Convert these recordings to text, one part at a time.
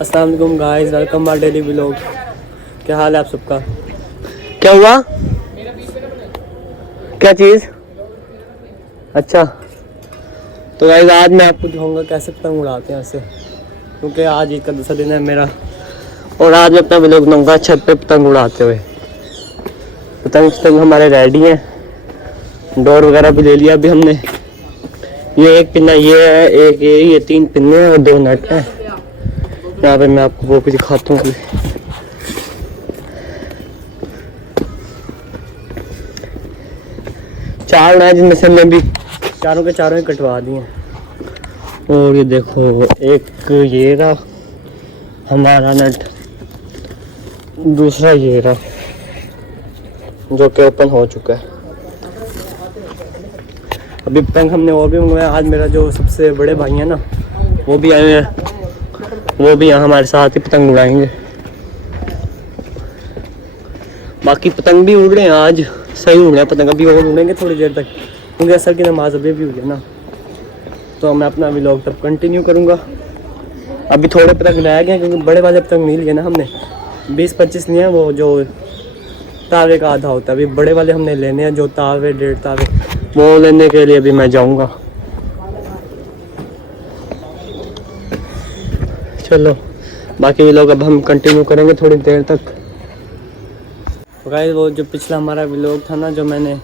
अस्सलाम वालेकुम guys, welcome my daily vlog. क्या हाल है आप सबका? क्या हुआ? क्या चीज़? अच्छा, तो गाइस आज मैं आपको दिखाऊंगा कैसे पतंग उड़ाते हैं ऐसे, क्योंकि आज ईद का दूसरा दिन है मेरा और आज मैं अपना व्लॉग बनाऊंगा छत पे पतंग उड़ाते हुए। पतंग हमारे रेडी हैं, डोर वगैरह भी ले लिया अभी हमने। ये एक पिन्ना ये है, एक ये 3 पिन्ने और 2 नट हैं। यहाँ पे मैं आपको वो भी दिखाता हूँ। 4 हैं जिनमें से हमने भी चारों के चारों ही कटवा दिए। और ये देखो, एक ये रहा हमारा नट, दूसरा ये रहा जो कि ओपन हो चुका है। अभी पतंग हमने और भी मंगवाया। आज मेरा जो सबसे बड़े भाई है ना, वो भी आए हैं, वो भी यहाँ हमारे साथ ही पतंग उड़ाएंगे। बाकी पतंग भी उड़ रहे हैं आज, सही उड़ रहे हैं पतंग। अभी और उड़ेंगे थोड़ी देर तक, क्योंकि असर की नमाज अभी भी हुई है ना, तो मैं अपना व्लॉग तब कंटिन्यू करूँगा। अभी थोड़े पतंग रह गए क्योंकि बड़े वाले पतंग नहीं लिए ना हमने, 20-25 लिए हैं, वो जो तावे का आधा होता है। अभी बड़े वाले हमने लेने हैं, जो तावे 1.5 तावे, वो लेने के लिए अभी मैं जाऊँगा। चलो बाकी व्लॉग अब हम कंटिन्यू करेंगे थोड़ी देर तक। तो गाइस वो जो पिछला हमारा व्लॉग था ना, जो मैंने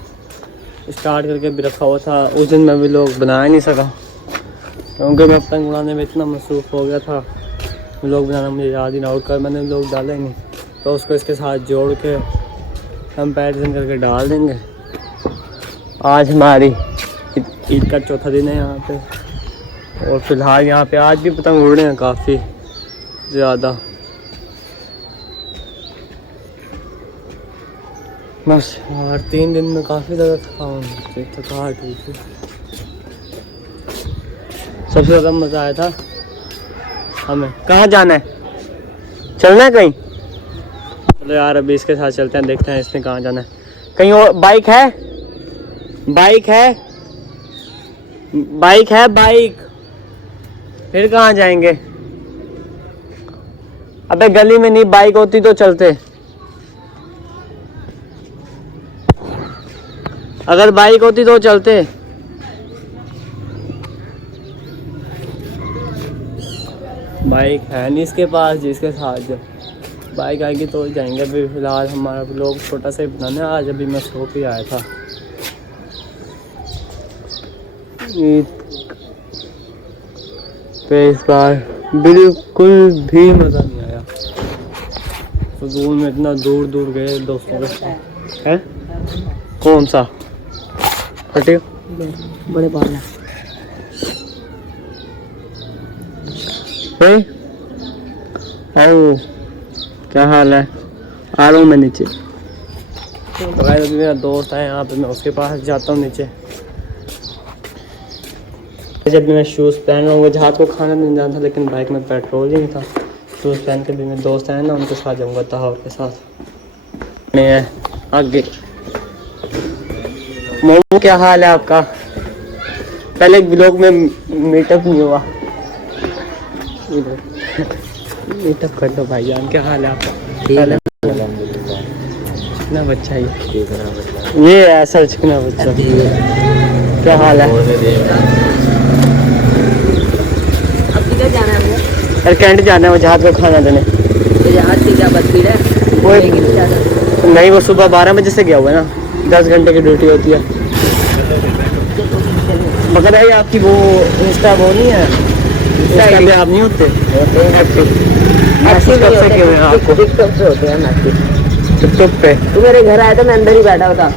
स्टार्ट करके भी रखा हुआ था, उस दिन मैं व्लॉग बना ही नहीं सका क्योंकि मैं पतंग उड़ाने में इतना मसरूफ़ हो गया था। व्लॉग बनाना मुझे याद ही ना हो, कर मैंने व्लॉग डाला ही नहीं। तो उसको इसके साथ जोड़ के कंपैरिजन करके डाल देंगे। आज हमारी ईद का चौथा दिन है यहाँ पे, और फिलहाल यहाँ पे आज भी पतंग उड़ रहे हैं काफ़ी ज़्यादा। बस यार 3 दिन में काफ़ी ज़्यादा थकावट हुई थी। सबसे ज़्यादा मज़ा आया था हमें। कहाँ जाना है? चलना है कहीं? चलो यार अभी इसके साथ चलते हैं, देखते हैं इसने कहाँ जाना है। कहीं और बाइक है? बाइक है? बाइक है? बाइक फिर कहाँ जाएंगे? अबे गली में नहीं, बाइक होती तो चलते। अगर बाइक होती तो चलते। बाइक है नहीं इसके पास, जिसके साथ जब बाइक आएगी तो जाएंगे। अभी फिलहाल हमारा लोग छोटा सा ही बनाना है आज। अभी मैं सो के आया था। पे इस बार बिल्कुल भी मज़ा नहीं आया। फजूल में इतना दूर दूर गए दोस्तों के साथ। है कौन सा फटे? बड़े बाल है। आओ, क्या हाल है? आ रहा हूँ मैं नीचे। तो अभी मेरा दोस्त है यहाँ पे, मैं उसके पास जाता हूँ नीचे। जब मैं शूज़ पहन रहा हूँ, जहाँ को खाना नहीं जाना था, लेकिन बाइक में पेट्रोल ही नहीं था। शूज़ पहन के भी मेरे दोस्त हैं ना, उनके साथ जाऊँगा, ताहौर के साथ। मैं आगे। मोमो क्या हाल है आपका? पहले व्लॉग में मीटअप नहीं हुआ। मीटअप कर दो भाईजान, क्या हाल है आपका? चिकना बच्चा ये ऐसा चिकना बच्चा, क्या हाल है? यार कैंट जाना है, वो जहाज को खाना देने। जहाज की क्या बस है? वो नहीं, वो सुबह 12 बजे से गया हुआ है ना, 10 घंटे की ड्यूटी होती है। मगर भाई आपकी वो इंस्टा वो नहीं है? इंस्टा पे आप नहीं होते? आपको टिकटॉक पे होते हैं। टिकटॉक पे तो मेरे घर आया था, मैं अंदर ही बैठा हुआ था।